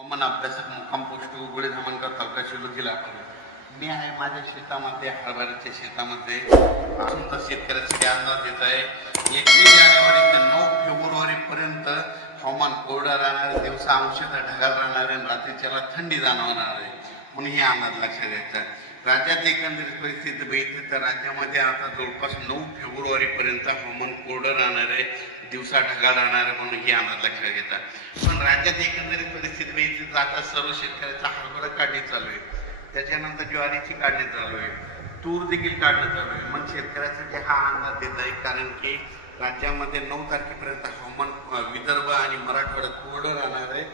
हवामान अभ्यासक मुक्काम पोस्ट उघडे धामणगाव तालुका शिरूर जिल्हा अकोला. मी आहे माझ्या शेतामध्ये, हरभऱ्याच्या शेतामध्ये. अजून तर शेतकऱ्यासाठी अंदाज देत आहे 21 जानेवारी ते 9 फेब्रुवारीपर्यंत हवामान कोरडं राहणार आहे. दिवसा अंशतः ढगाळ राहणार आहे, रात्रीच्याला थंडी जाणवणार आहे. म्हणून हे अंदाज लक्षात घ्यायचा. राज्यात एकंदरीत परिस्थिती बघितली तर राज्यामध्ये आता जवळपास 9 फेब्रुवारीपर्यंत हवामान कोरडं राहणार आहे, दिवसा ढगाळ राहणार आहे. म्हणून हे अंदाज लक्षात घेता. पण राज्यात एकंदरीत परिस्थिती बघितली तर आता सर्व शेतकऱ्याचा हरभरा काढणी चालू आहे, त्याच्यानंतर ज्वारीची काढणी चालू आहे, तूर देखील काढणं चालू आहे. मग शेतकऱ्यासाठी हा अंदाज देत आहे, कारण की राज्यामध्ये 9 तारखेपर्यंत हवामान विदर्भ आणि मराठवाड्यात कोरडं राहणार आहे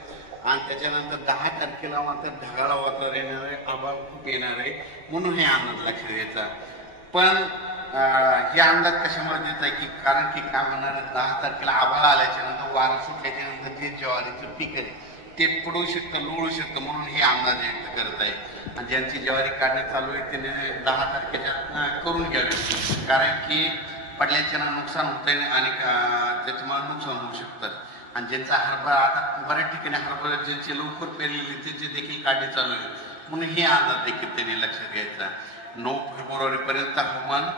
आणि त्याच्यानंतर 10 तारखेला मात्र ढगाळ वातावरण येणार आहे, आभाळ खूप येणार आहे. म्हणून हे अंदाज लक्षात घ्यायचा. पण हे अंदाज कशामुळे देत आहे की कारण की काय होणार आहे, 10 तारखेला आभाळ आल्याच्या नंतर वारं सुटल्याच्यानंतर जे ज्वारीचं पीक आहे ते पडू शकतं, लोळू शकतं. म्हणून हे अंदाज व्यक्त करत आहे. आणि ज्यांची ज्वारी काढणे चालू आहे त्यांनी 10 तारखेच्या करून घ्यावे, कारण की पडल्याच्या नुकसान होत आहे आणि त्याच्यामुळे नुकसान होऊ शकतं. आणि ज्यांचा हरभरा आता बऱ्याच ठिकाणी हरभरा ज्यांचे लवकर पेरलेले त्यांचे देखील काढणी चालू आहे. म्हणून हे अंदाज देखील त्यांनी लक्षात घ्यायचा. 9 फेब्रुवारीपर्यंत हवामान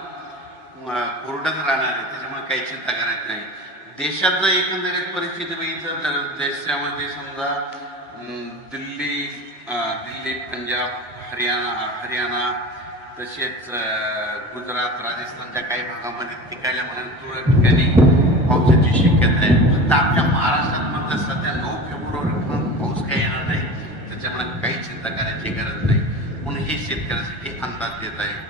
कोरडंच राहणार आहे, त्याच्यामुळे काही चिंता करायची नाही. देशात जर एकंदरीत परिस्थिती बघितलं तर देशामध्ये समजा दिल्ली, पंजाब, हरियाणा तसेच गुजरात, राजस्थानच्या काही भागामध्ये पिकायला म्हणून तुरळक ठिकाणी पावसाची शक्यता आहे. फक्त आपल्या महाराष्ट्रात मात्र सध्या 9 फेब्रुवारीपर्यंत पाऊस काही येणार नाही, त्याच्यामुळे काही चिंता करायची गरज नाही. म्हणून हे शेतकऱ्यासाठी अंदाज देत आहे.